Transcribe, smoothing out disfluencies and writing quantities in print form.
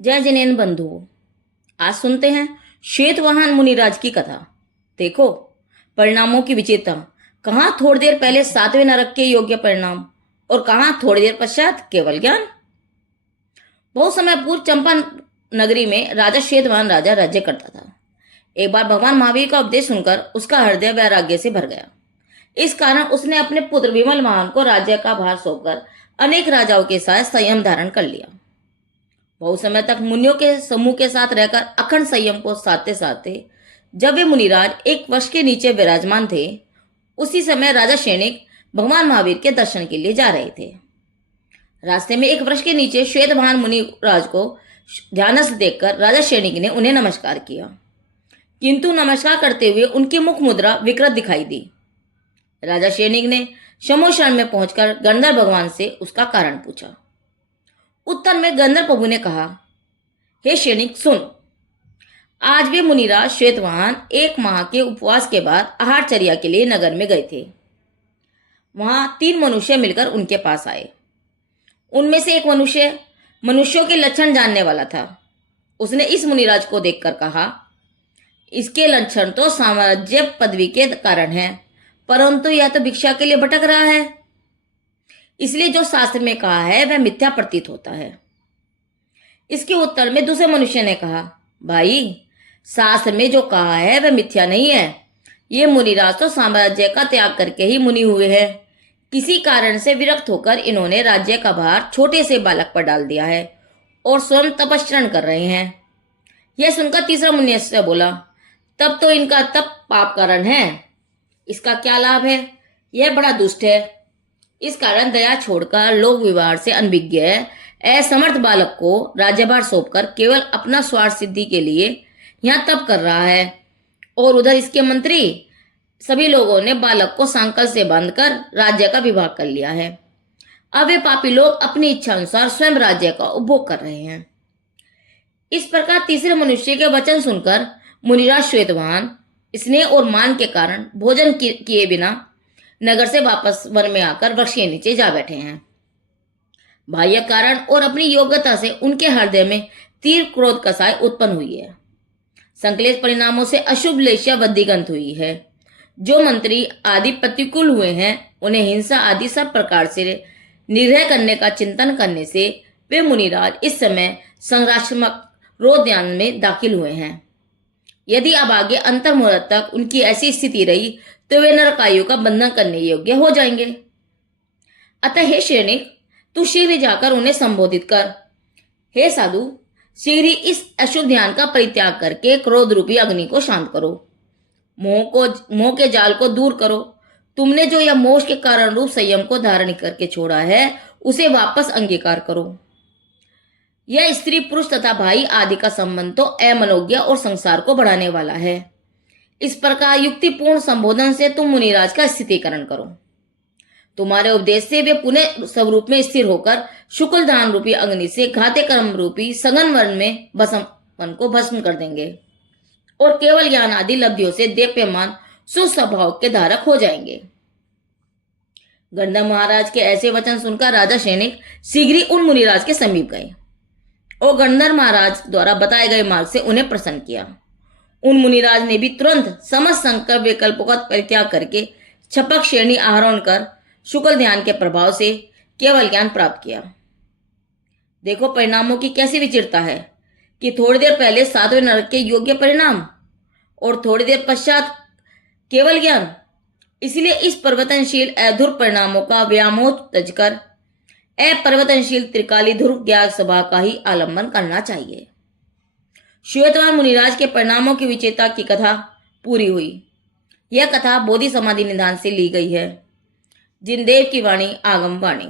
जय जिनेन्द्र बंधुओं, आज सुनते हैं श्वेतवाहन मुनिराज की कथा। देखो परिणामों की विचित्रता। कहाँ थोड़ी देर पहले 7वें नरक के योग्य परिणाम और कहाँ थोड़ी देर पश्चात केवल ज्ञान। बहुत समय पूर्व चंपा नगरी में राजा श्वेतवाहन राजा राज्य करता था। एक बार भगवान महावीर का उपदेश सुनकर उसका हृदय वैराग्य से भर गया। इस कारण उसने अपने पुत्र विमल वाहन को राज्य का भार सौंपकर अनेक राजाओं के साथ संयम धारण कर लिया। बहुत समय तक मुनियों के समूह के साथ रहकर अखंड संयम को साधते साधते जब वे मुनिराज एक वृक्ष के नीचे विराजमान थे, उसी समय राजा सैनिक भगवान महावीर के दर्शन के लिए जा रहे थे। रास्ते में एक वृक्ष के नीचे श्वेतवाहन मुनिराज को ध्यानस्थ देखकर राजा सैनिक ने उन्हें नमस्कार किया, किंतु नमस्कार करते हुए उनकी मुख मुद्रा विकृत दिखाई दी। राजा सैनिक ने शमोशरण में पहुंचकर गंधर्व भगवान से उसका कारण पूछा। उत्तर में गंधर्व प्रभु ने कहा, हे सैनिक सुन, आज वे मुनिराज श्वेतवाहन 1 माह के उपवास के बाद आहारचर्या के लिए नगर में गए थे। वहां 3 मनुष्य मिलकर उनके पास आए। उनमें से एक मनुष्य मनुष्यों के लक्षण जानने वाला था। उसने इस मुनिराज को देखकर कहा, इसके लक्षण तो साम्राज्य पदवी के कारण है, परंतु यह तो भिक्षा के लिए भटक रहा है, इसलिए जो शास्त्र में कहा है वह मिथ्या प्रतीत होता है। इसके उत्तर में दूसरे मनुष्य ने कहा, भाई शास्त्र में जो कहा है वह मिथ्या नहीं है। ये मुनिराज तो साम्राज्य का त्याग करके ही मुनि हुए हैं। किसी कारण से विरक्त होकर इन्होंने राज्य का भार छोटे से बालक पर डाल दिया है और स्वयं तपस्रण कर रहे हैं। यह सुनकर तीसरा मनुष्य बोला, तब तो इनका तप पाप कारण है, इसका क्या लाभ है? यह बड़ा दुष्ट है। इस कारण दया छोड़कर लोक व्यवहार से अनभिज्ञ असमर्थ बालक को राज्यभार सौंपकर केवल अपना स्वार्थ सिद्धि के लिए यहाँ तप कर रहा है, और उधर इसके मंत्री सभी लोगों ने बालक को सांकल से बांधकर राज्य का विभाग कर लिया है। अब वे पापी लोग अपनी इच्छा अनुसार स्वयं राज्य का उपभोग कर रहे हैं। इस प्रकार तीसरे मनुष्य के वचन सुनकर मुनिराज श्वेतवाहन स्नेह और मान के कारण भोजन किए बिना नगर से वापस वन में आकर वृक्ष के नीचे जा बैठे हैं। बाह्य कारण और अपनी योग्यता से उनके हृदय में तीव्र क्रोध कसाय उत्पन्न हुई है। संकलित परिणामों से अशुभ लेश्या वृद्धिगंत हुई है। जो मंत्री आदि प्रतिकूल हुए हैं उन्हें हिंसा आदि सब प्रकार से निर्भय करने का चिंतन करने से वे मुनिराज इस समय संघर्षात्मक रोदन में दाखिल हुए हैं। यदि अब आगे अंतर्मुहूर्त तक उनकी ऐसी स्थिति रही तो वे नरकायु का बंधन करने योग्य हो जाएंगे। अतः हे सैनिक, तू शीघ्र जाकर उन्हें संबोधित कर, हे साधु, शीघ्र ही इस अशुभ ध्यान का परित्याग करके क्रोध रूपी अग्नि को शांत करो, मोह के जाल को दूर करो। तुमने जो यह मोह के कारण रूप संयम को धारण करके छोड़ा है उसे वापस अंगीकार करो। यह स्त्री पुरुष तथा भाई आदि का संबंध तो अमनोज्ञ और संसार को बढ़ाने वाला है। इस प्रकार युक्तिपूर्ण संबोधन से तुम मुनिराज का स्थितिकरण करो। तुम्हारे उपदेश से वे पुनः स्वरूप में स्थिर होकर शुक्ल दान रूपी अग्नि से घाते कर्म रूपी सघन वर्ण में मन को भस्म कर देंगे और केवल ज्ञान आदि लब्धियों से देप्यमान सुस्वभाव के धारक हो जाएंगे। गंधर्व महाराज के ऐसे वचन सुनकर राजा सैनिक शीघ्र ही उन मुनिराज के समीप गए और गंधर्व महाराज द्वारा बताए गए मार्ग से उन्हें प्रसन्न किया। उन मुनिराज ने भी तुरंत समस्त संकल्प विकल्पों का परित्याग करके छपक श्रेणी आहरण कर शुक्ल ध्यान के प्रभाव से केवल ज्ञान प्राप्त किया। देखो परिणामों की कैसी विचित्रता है कि थोड़ी देर पहले 7वें नरक के योग्य परिणाम और थोड़ी देर पश्चात केवल ज्ञान। इसलिए इस परिवर्तनशील अधुर परिणामों का व्यामोह तजकर अपरिवर्तनशील त्रिकाली ध्रुव ज्ञान सभा का ही आलंबन करना चाहिए। श्वेतवाहन मुनिराज के परिणामों की विचित्रता की कथा पूरी हुई। यह कथा बोधि समाधि निधान से ली गई है। जिनदेव की वाणी आगम वाणी।